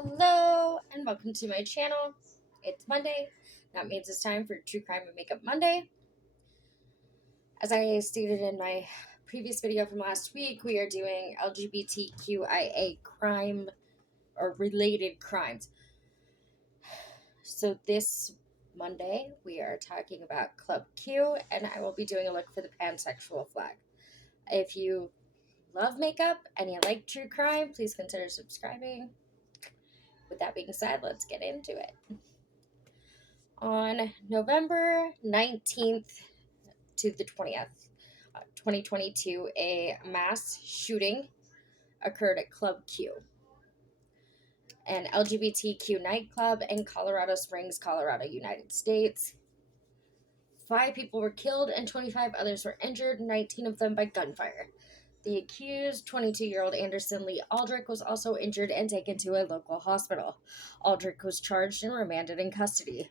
Hello and welcome to my channel. It's Monday. That means it's time for True Crime and Makeup Monday. As I stated in my previous video from last week, we are doing LGBTQIA crime or related crimes. So this Monday we are talking about Club Q, and I will be doing a look for the pansexual flag. If you love makeup and you like true crime, please consider subscribing. With that being said, let's get into it. On November 19th to the 20th, 2022, a mass shooting occurred at Club Q, an LGBTQ nightclub in Colorado Springs, Colorado, United States. 5 people were killed and 25 others were injured, 19 of them by gunfire. The accused, 22-year-old Anderson Lee Aldrich, was also injured and taken to a local hospital. Aldrich was charged and remanded in custody.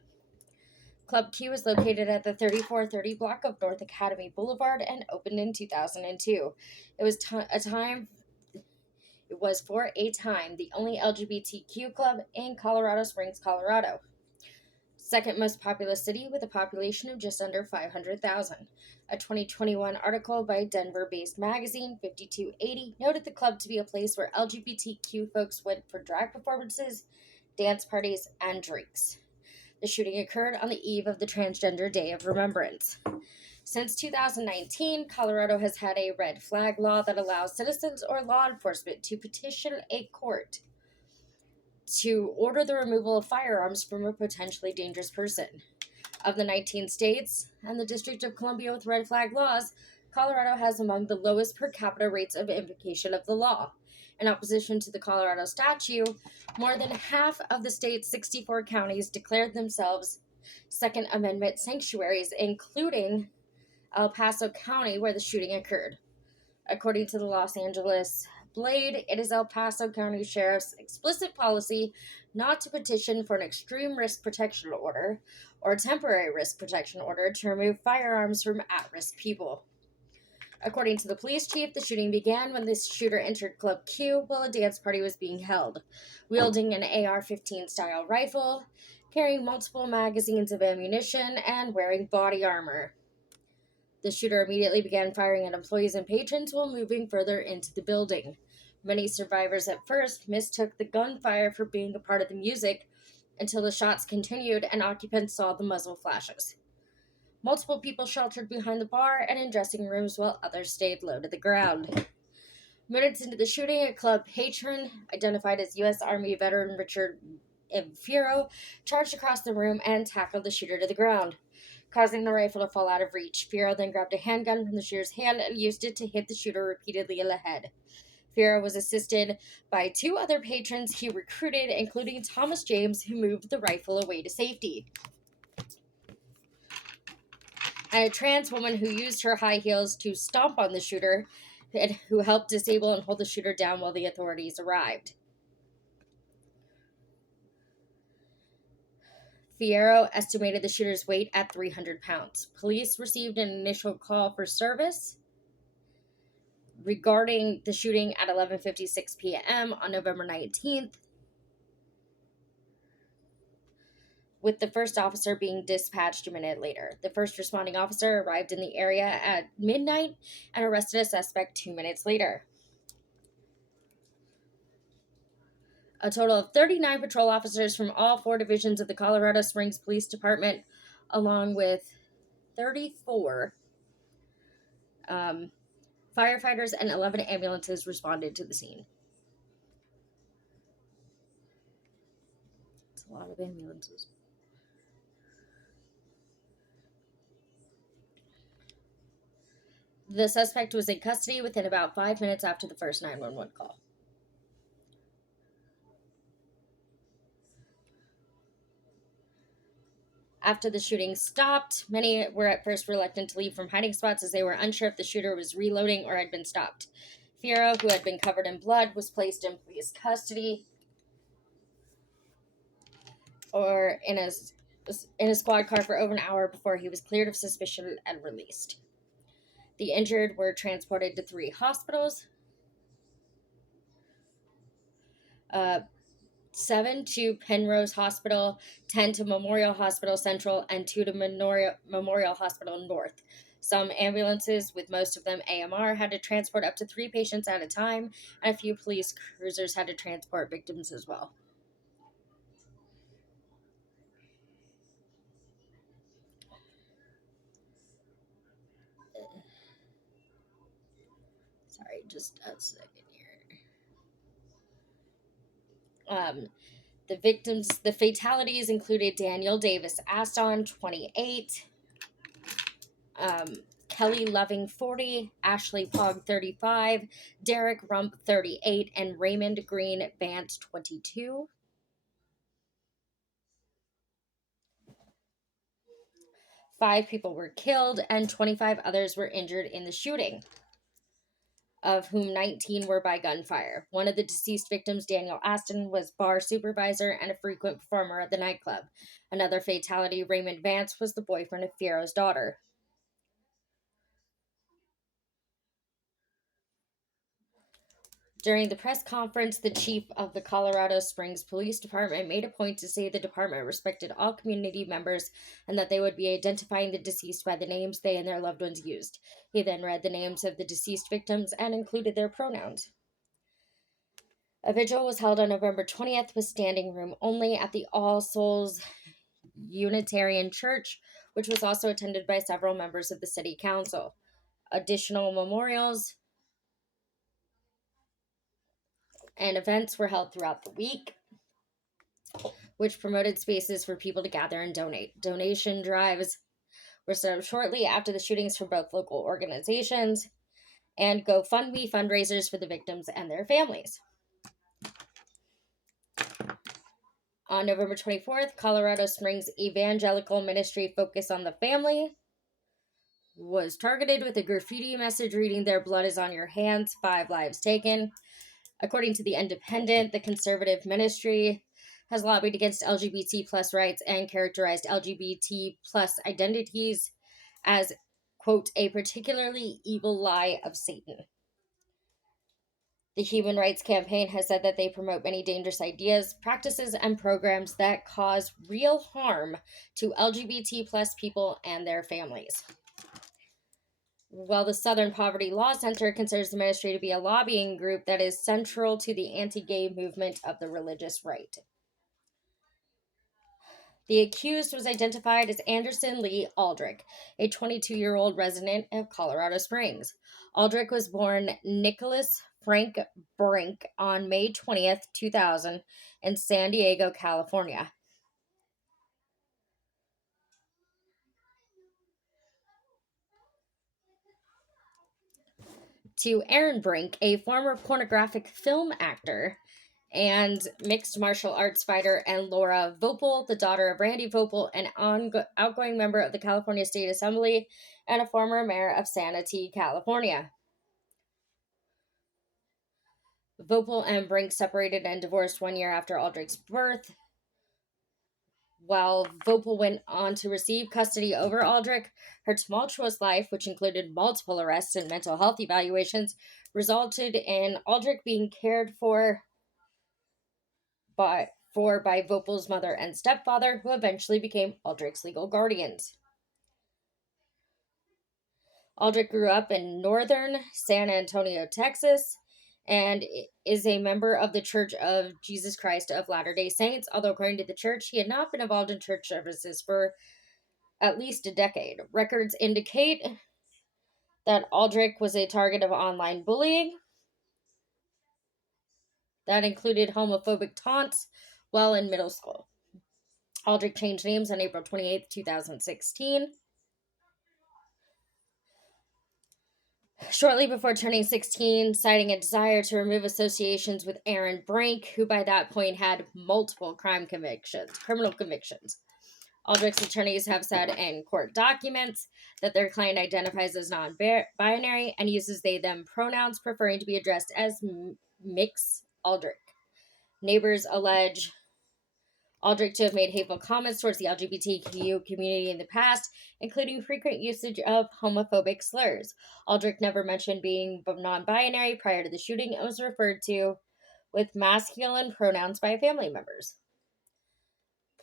Club Q is located at the 3430 block of North Academy Boulevard and opened in 2002. It was for a time the only LGBTQ club in Colorado Springs, Colorado. Second most populous city with a population of just under 500,000. A 2021 article by Denver-based magazine 5280 noted the club to be a place where LGBTQ folks went for drag performances, dance parties, and drinks. The shooting occurred on the eve of the Transgender Day of Remembrance. Since 2019, Colorado has had a red flag law that allows citizens or law enforcement to petition a court to order the removal of firearms from a potentially dangerous person. Of the 19 states and the District of Columbia with red flag laws, Colorado has among the lowest per capita rates of invocation of the law. In opposition to the Colorado statute, more than half of the state's 64 counties declared themselves Second Amendment sanctuaries, including El Paso County, where the shooting occurred. According to the Los Angeles Blade, it is El Paso County Sheriff's explicit policy not to petition for an extreme risk protection order or temporary risk protection order to remove firearms from at-risk people. According to the police chief, the shooting began when this shooter entered Club Q while a dance party was being held, wielding an AR-15 style rifle, carrying multiple magazines of ammunition, and wearing body armor. The shooter immediately began firing at employees and patrons while moving further into the building. Many survivors at first mistook the gunfire for being a part of the music until the shots continued and occupants saw the muzzle flashes. Multiple people sheltered behind the bar and in dressing rooms while others stayed low to the ground. Minutes into the shooting, a club patron, identified as U.S. Army veteran Richard M. Fierro, charged across the room and tackled the shooter to the ground, causing the rifle to fall out of reach. Fierro then grabbed a handgun from the shooter's hand and used it to hit the shooter repeatedly in the head. Fierro was assisted by 2 other patrons he recruited, including Thomas James, who moved the rifle away to safety, and a trans woman who used her high heels to stomp on the shooter, and who helped disable and hold the shooter down while the authorities arrived. Fierro estimated the shooter's weight at 300 pounds. Police received an initial call for service regarding the shooting at 11:56 p.m. on November 19th, with the first officer being dispatched a minute later. The first responding officer arrived in the area at midnight and arrested a suspect 2 minutes later. A total of 39 patrol officers from all 4 divisions of the Colorado Springs Police Department, along with 34 firefighters and 11 ambulances, responded to the scene. It's a lot of ambulances. The suspect was in custody within about 5 minutes after the first 911 call. After the shooting stopped, many were at first reluctant to leave from hiding spots as they were unsure if the shooter was reloading or had been stopped. Fierro, who had been covered in blood, was placed in police custody or in a squad car for over an hour before he was cleared of suspicion and released. The injured were transported to 3 hospitals. 7 to Penrose Hospital, 10 to Memorial Hospital Central, and 2 to Memorial Hospital North. Some ambulances, with most of them AMR, had to transport up to 3 patients at a time, and a few police cruisers had to transport victims as well. Sorry, just a second here. The fatalities included Daniel Davis Aston, 28, um, Kelly Loving, 40, Ashley Pogg, 35, Derek Rump, 38, and Raymond Green Vance, 22. 5 people were killed and 25 others were injured in the shooting, of whom 19 were by gunfire. One of the deceased victims, Daniel Aston, was bar supervisor and a frequent performer at the nightclub. Another fatality, Raymond Vance, was the boyfriend of Fiero's daughter. During the press conference, the chief of the Colorado Springs Police Department made a point to say the department respected all community members and that they would be identifying the deceased by the names they and their loved ones used. He then read the names of the deceased victims and included their pronouns. A vigil was held on November 20th with standing room only at the All Souls Unitarian Church, which was also attended by several members of the city council. Additional memorials and events were held throughout the week, which promoted spaces for people to gather and donate. Donation drives were set up shortly after the shootings from both local organizations and GoFundMe fundraisers for the victims and their families. On November 24th, Colorado Springs Evangelical Ministry Focus on the Family was targeted with a graffiti message reading, "Their blood is on your hands, 5 lives taken." According to The Independent, the conservative ministry has lobbied against LGBT plus rights and characterized LGBT plus identities as, quote, "a particularly evil lie of Satan." The Human Rights Campaign has said that they promote many dangerous ideas, practices, and programs that cause real harm to LGBT plus people and their families. While the Southern Poverty Law Center considers the ministry to be a lobbying group that is central to the anti-gay movement of the religious right. The accused was identified as Anderson Lee Aldrich, a 22-year-old resident of Colorado Springs. Aldrich was born Nicholas Frank Brink on May 20th, 2000, in San Diego, California. To Aaron Brink, a former pornographic film actor and mixed martial arts fighter, and Laura Vopel, the daughter of Randy Vopel, an outgoing member of the California State Assembly and a former mayor of Sanity, California. Vopel and Brink separated and divorced 1 year after Aldrich's birth. While Vopel went on to receive custody over Aldrich, her tumultuous life, which included multiple arrests and mental health evaluations, resulted in Aldrich being cared for by Vopel's mother and stepfather, who eventually became Aldrich's legal guardians. Aldrich grew up in northern San Antonio, Texas, and is a member of the Church of Jesus Christ of Latter-day Saints, although according to the church, he had not been involved in church services for at least a decade. Records indicate that Aldrich was a target of online bullying that included homophobic taunts while in middle school. Aldrich changed names on April 28, 2016. Shortly before turning 16, citing a desire to remove associations with Aaron Brink, who by that point had multiple criminal convictions. Aldrich's attorneys have said in court documents that their client identifies as non-binary and uses they/them pronouns, preferring to be addressed as Mix Aldrich. Neighbors allege Aldrich to have made hateful comments towards the LGBTQ community in the past, including frequent usage of homophobic slurs. Aldrich never mentioned being non-binary prior to the shooting and was referred to with masculine pronouns by family members.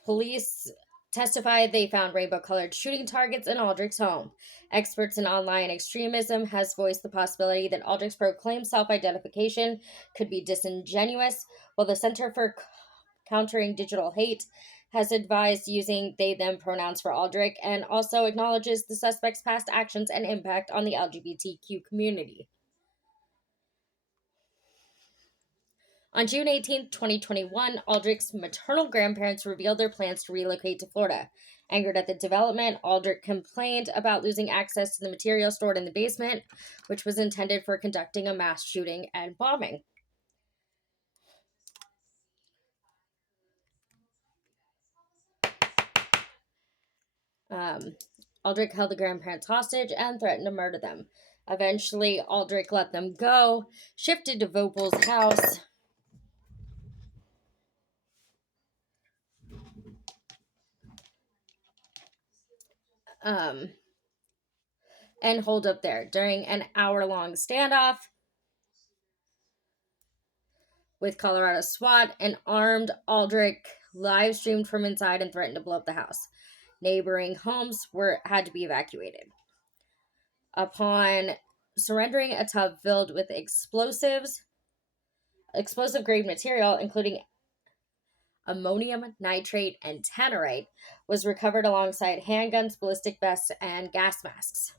Police testified they found rainbow colored shooting targets in Aldrich's home. Experts in online extremism has voiced the possibility that Aldrich's proclaimed self identification could be disingenuous, while the Center for Countering Digital Hate has advised using they them pronouns for Aldrich and also acknowledges the suspect's past actions and impact on the LGBTQ community. On June 18, 2021, Aldrich's maternal grandparents revealed their plans to relocate to Florida. Angered at the development, Aldrich complained about losing access to the material stored in the basement, which was intended for conducting a mass shooting and bombing. Um, Aldrich held the grandparents hostage and threatened to murder them. Eventually, Aldrich let them go, shifted to Vopel's house, um, and holed up there. During an hour-long standoff with Colorado SWAT, an armed Aldrich live streamed from inside and threatened to blow up the house. Neighboring homes had to be evacuated. Upon surrendering a tub filled with explosive grade material, including ammonium nitrate and tannerite, was recovered alongside handguns, ballistic vests, and gas masks.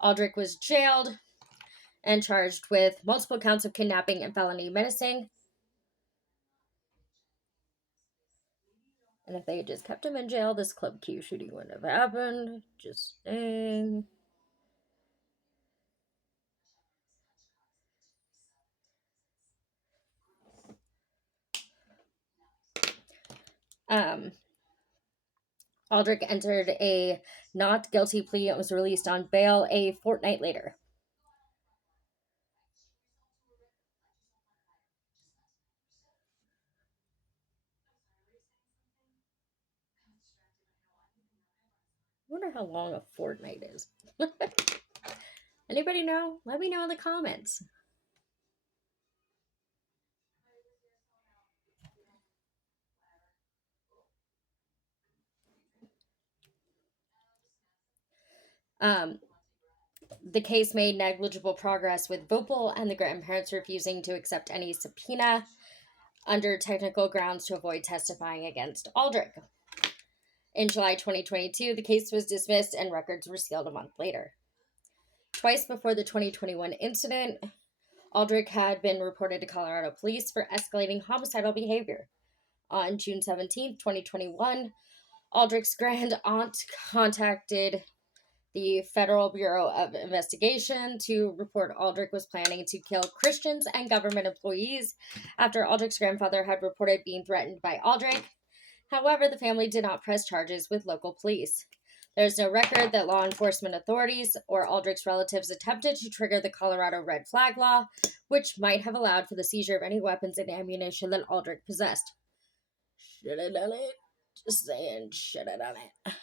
Aldrich was jailed and charged with multiple counts of kidnapping and felony menacing. And if they had just kept him in jail, this Club Q shooting wouldn't have happened. Just saying. Um, Aldrich entered a not guilty plea and was released on bail a fortnight later. I wonder how long a fortnight is. Anybody know? Let me know in the comments. The case made negligible progress, with Vopel and the grandparents refusing to accept any subpoena under technical grounds to avoid testifying against Aldrich. In July 2022, the case was dismissed and records were sealed a month later. Twice before the 2021 incident, Aldrich had been reported to Colorado police for escalating homicidal behavior. On June 17, 2021, Aldrich's grand aunt contacted the Federal Bureau of Investigation to report Aldrich was planning to kill Christians and government employees after Aldrich's grandfather had reported being threatened by Aldrich. However, the family did not press charges with local police. There's no record that law enforcement authorities or Aldrich's relatives attempted to trigger the Colorado red flag law, which might have allowed for the seizure of any weapons and ammunition that Aldrich possessed. Should have done it. Just saying, should have done it.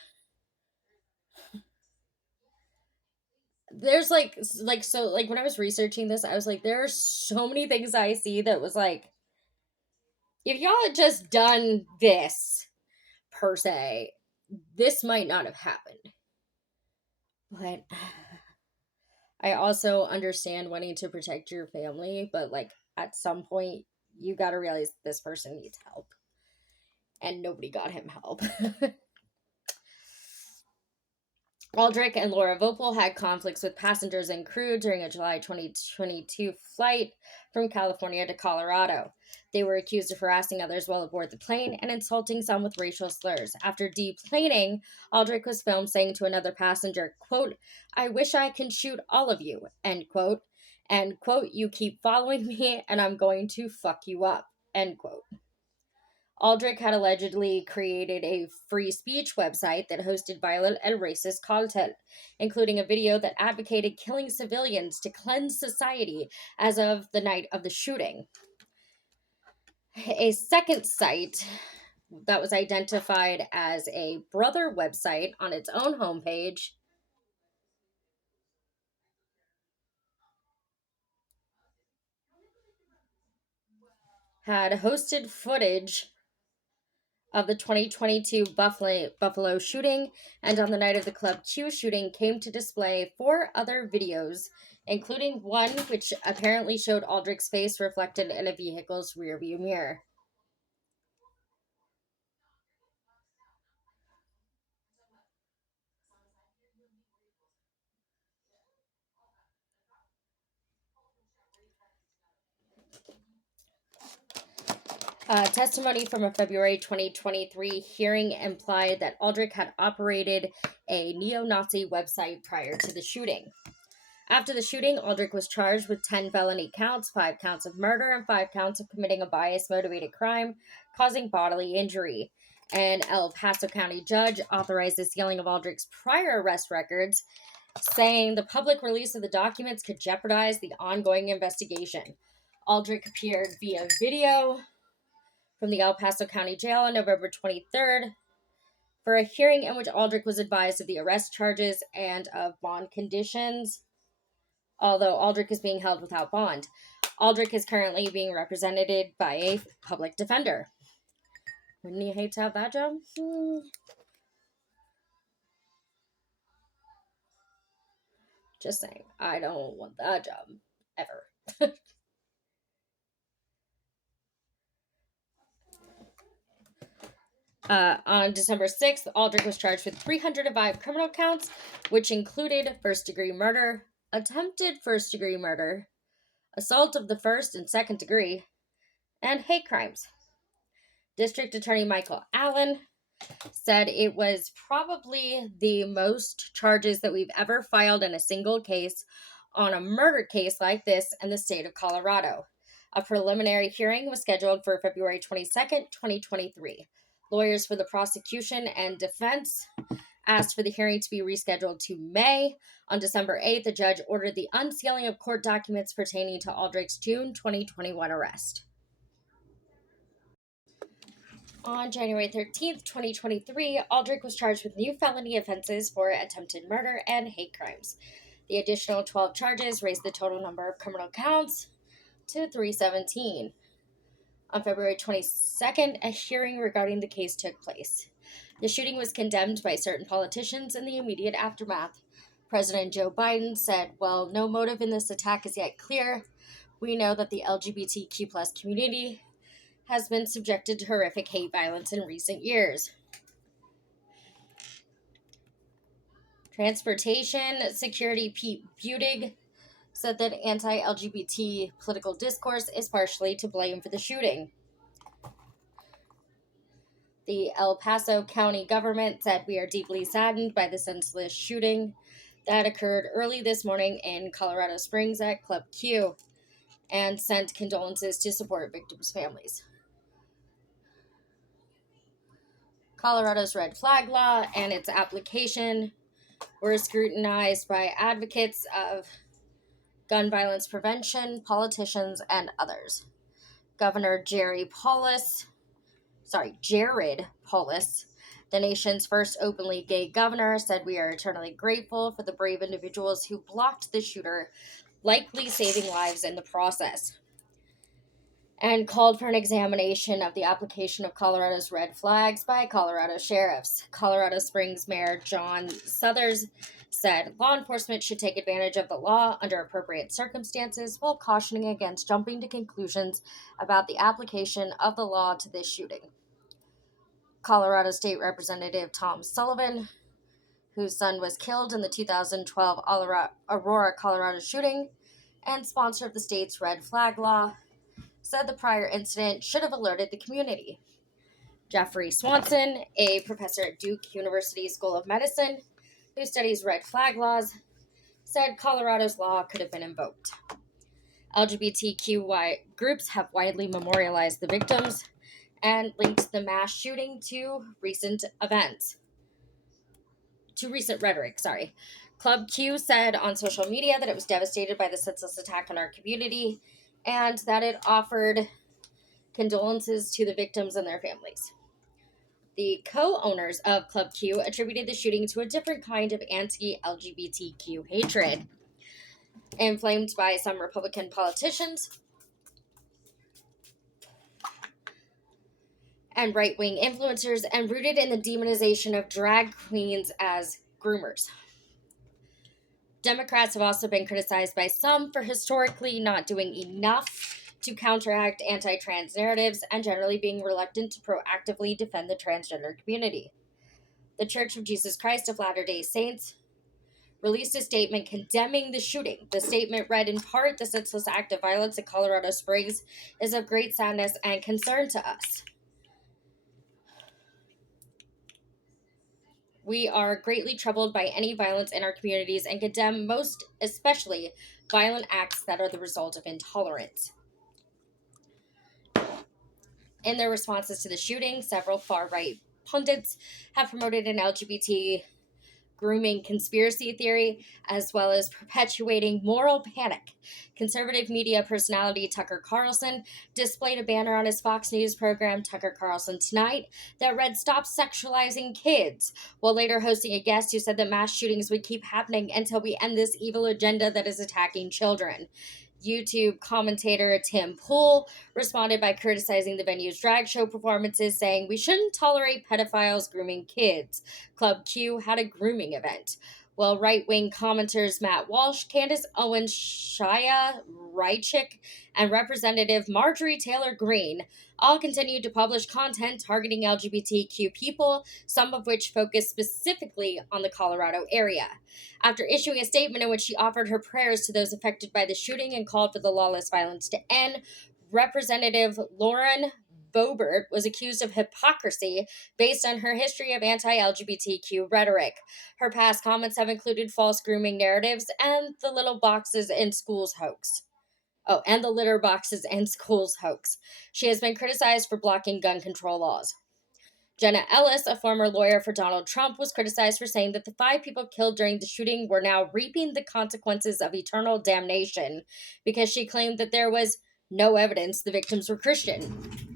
There's like when I was researching this, I was like, there are so many things I see that was like, if y'all had just done this per se, this might not have happened. But I also understand wanting to protect your family, but like at some point you got to realize this person needs help. And nobody got him help. Aldrich and Laura Vopel had conflicts with passengers and crew during a July 2022 flight from California to Colorado. They were accused of harassing others while aboard the plane and insulting some with racial slurs. After deplaning, Aldrich was filmed saying to another passenger, quote, "I wish I can shoot all of you," end quote, and quote, "You keep following me and I'm going to fuck you up," end quote. Aldrich had allegedly created a free speech website that hosted violent and racist content, including a video that advocated killing civilians to cleanse society as of the night of the shooting. A second site that was identified as a brother website on its own homepage had hosted footage of the 2022 Buffalo shooting, and on the night of the Club Q shooting came to display 4 other videos, including one which apparently showed Aldrich's face reflected in a vehicle's rearview mirror. Testimony from a February 2023 hearing implied that Aldrich had operated a neo-Nazi website prior to the shooting. After the shooting, Aldrich was charged with 10 felony counts, 5 counts of murder, and 5 counts of committing a bias-motivated crime causing bodily injury. An El Paso County judge authorized the sealing of Aldrich's prior arrest records, saying the public release of the documents could jeopardize the ongoing investigation. Aldrich appeared via video from the El Paso County Jail on November 23rd for a hearing in which Aldrich was advised of the arrest charges and of bond conditions, although Aldrich is being held without bond. Aldrich is currently being represented by a public defender. Wouldn't you hate to have that job? Just saying, I don't want that job ever. On December 6th, Aldrich was charged with 305 criminal counts, which included first-degree murder, attempted first-degree murder, assault of the first and second degree, and hate crimes. District Attorney Michael Allen said it was probably the most charges that we've ever filed in a single case on a murder case like this in the state of Colorado. A preliminary hearing was scheduled for February 22nd, 2023. Lawyers for the prosecution and defense asked for the hearing to be rescheduled to May. On December 8th, the judge ordered the unsealing of court documents pertaining to Aldrich's June 2021 arrest. On January 13th, 2023, Aldrich was charged with new felony offenses for attempted murder and hate crimes. The additional 12 charges raised the total number of criminal counts to 317. On February 22nd, a hearing regarding the case took place. The shooting was condemned by certain politicians in the immediate aftermath. President Joe Biden said, "While no motive in this attack is yet clear, we know that the LGBTQ+ community has been subjected to horrific hate violence in recent years." Transportation Security Pete Buttigieg said that anti-LGBT political discourse is partially to blame for the shooting. The El Paso County government said, "We are deeply saddened by the senseless shooting that occurred early this morning in Colorado Springs at Club Q, and sent condolences to support victims' families." Colorado's red flag law and its application were scrutinized by advocates of gun violence prevention, politicians, and others. Governor Jared Polis, the nation's first openly gay governor, said, "We are eternally grateful for the brave individuals who blocked the shooter, likely saving lives in the process," and called for an examination of the application of Colorado's red flags by Colorado sheriffs. Colorado Springs Mayor John Suthers said, "Law enforcement should take advantage of the law under appropriate circumstances while cautioning against jumping to conclusions about the application of the law to this shooting." Colorado State Representative Tom Sullivan, whose son was killed in the 2012 Aurora, Colorado shooting and sponsor of the state's red flag law, said the prior incident should have alerted the community. Jeffrey Swanson, a professor at Duke University School of Medicine who studies red flag laws, said Colorado's law could have been invoked. LGBTQ groups have widely memorialized the victims and linked the mass shooting to recent rhetoric. Club Q said on social media that it was devastated by the senseless attack on our community and that it offered condolences to the victims and their families. The co-owners of Club Q attributed the shooting to a different kind of anti-LGBTQ hatred, inflamed by some Republican politicians and right-wing influencers, and rooted in the demonization of drag queens as groomers. Democrats have also been criticized by some for historically not doing enough to counteract anti trans narratives and generally being reluctant to proactively defend the transgender community. The Church of Jesus Christ of Latter day Saints released a statement condemning the shooting. The statement read in part: "The senseless act of violence in Colorado Springs is of great sadness and concern to us. We are greatly troubled by any violence in our communities and condemn most especially violent acts that are the result of intolerance." In their responses to the shooting, several far right pundits have promoted an LGBT grooming conspiracy theory, as well as perpetuating moral panic. Conservative media personality Tucker Carlson displayed a banner on his Fox News program, Tucker Carlson Tonight, that read, "Stop sexualizing kids," while later hosting a guest who said that mass shootings would keep happening until we end this evil agenda that is attacking children. YouTube commentator Tim Pool responded by criticizing the venue's drag show performances, saying, "We shouldn't tolerate pedophiles grooming kids. Club Q had a grooming event." While right-wing commenters Matt Walsh, Candace Owens, Shia Reichik, and Representative Marjorie Taylor Greene all continued to publish content targeting LGBTQ people, some of which focused specifically on the Colorado area. After issuing a statement in which she offered her prayers to those affected by the shooting and called for the lawless violence to end, Representative Lauren Boebert was accused of hypocrisy based on her history of anti-LGBTQ rhetoric. Her past comments have included false grooming narratives and the little boxes in schools hoax. Oh, and the litter boxes and schools hoax. She has been criticized for blocking gun control laws. Jenna Ellis, a former lawyer for Donald Trump, was criticized for saying that the 5 people killed during the shooting were now reaping the consequences of eternal damnation because she claimed that there was no evidence the victims were Christian.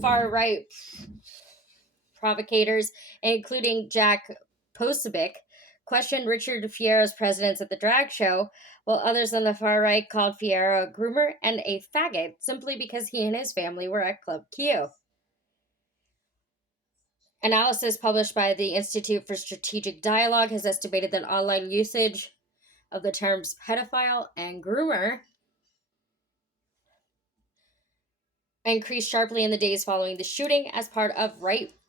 Far right provocators, including Jack Posobiec, questioned Richard Fierro's presence at the drag show, while others on the far right called Fierro a groomer and a faggot simply because he and his family were at Club Q. Analysis published by the Institute for Strategic Dialogue has estimated that online usage of the terms pedophile and groomer increased sharply in the days following the shooting as part of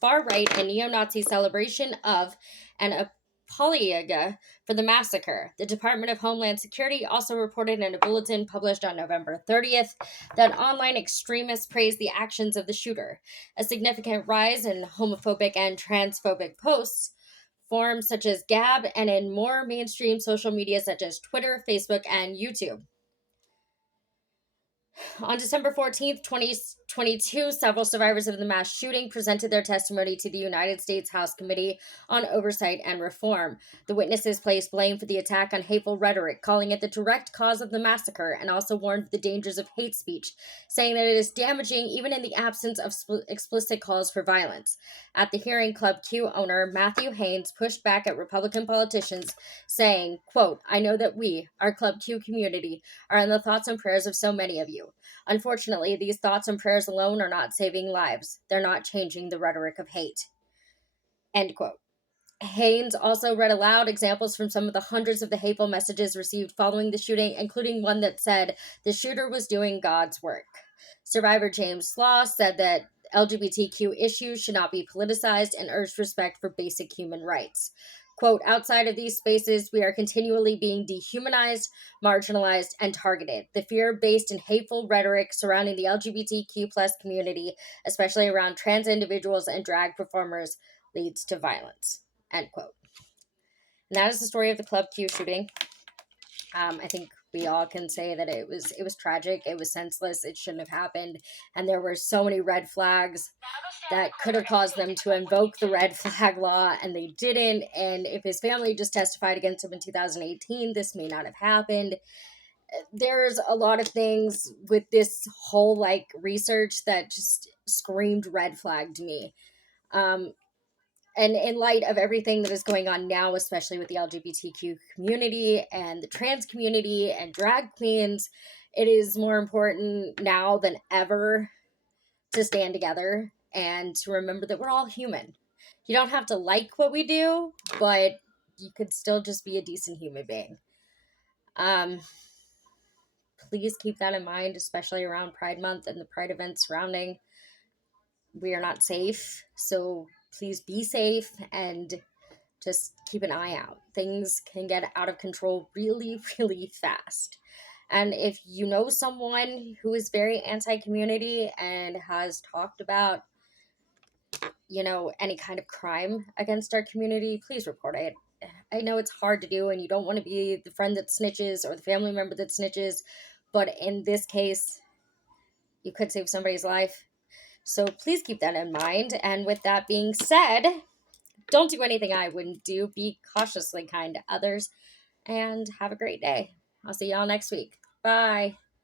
far right and neo-Nazi celebration of an apologia for the massacre. The Department of Homeland Security also reported in a bulletin published on November 30th that online extremists praised the actions of the shooter. A significant rise in homophobic and transphobic posts, forums such as Gab, and in more mainstream social media such as Twitter, Facebook, and YouTube. On December 14th, 2022, several survivors of the mass shooting presented their testimony to the United States House Committee on Oversight and Reform. The witnesses placed blame for the attack on hateful rhetoric, calling it the direct cause of the massacre, and also warned of the dangers of hate speech, saying that it is damaging even in the absence of explicit calls for violence. At the hearing, Club Q owner Matthew Haynes pushed back at Republican politicians, saying, quote, "I know that we, our Club Q community, are in the thoughts and prayers of so many of you. Unfortunately, these thoughts and prayers alone are not saving lives. They're not changing the rhetoric of hate." End quote. Haynes also read aloud examples from some of the hundreds of the hateful messages received following the shooting, including one that said the shooter was doing God's work. Survivor James Slaw said that LGBTQ issues should not be politicized and urged respect for basic human rights. Quote, "Outside of these spaces, we are continually being dehumanized, marginalized, and targeted. The fear-based and hateful rhetoric surrounding the LGBTQ plus community, especially around trans individuals and drag performers, leads to violence." End quote. And that is the story of the Club Q shooting. I think we all can say that it was tragic. It was senseless. It shouldn't have happened. And there were so many red flags that could have caused them to invoke the red flag law, and they didn't. And if his family just testified against him in 2018, this may not have happened. There's a lot of things with this whole research that just screamed red flag to me. And in light of everything that is going on now, especially with the LGBTQ community and the trans community and drag queens, it is more important now than ever to stand together and to remember that we're all human. You don't have to like what we do, but you could still just be a decent human being. Um, Please keep that in mind, especially around Pride Month and the Pride events surrounding. We are not safe, so please be safe and just keep an eye out. Things can get out of control really, really fast. And if you know someone who is very anti community and has talked about, any kind of crime against our community, please report it. I know it's hard to do and you don't want to be the friend that snitches or the family member that snitches, but in this case, you could save somebody's life. So please keep that in mind. And with that being said, don't do anything I wouldn't do. Be cautiously kind to others and have a great day. I'll see y'all next week. Bye.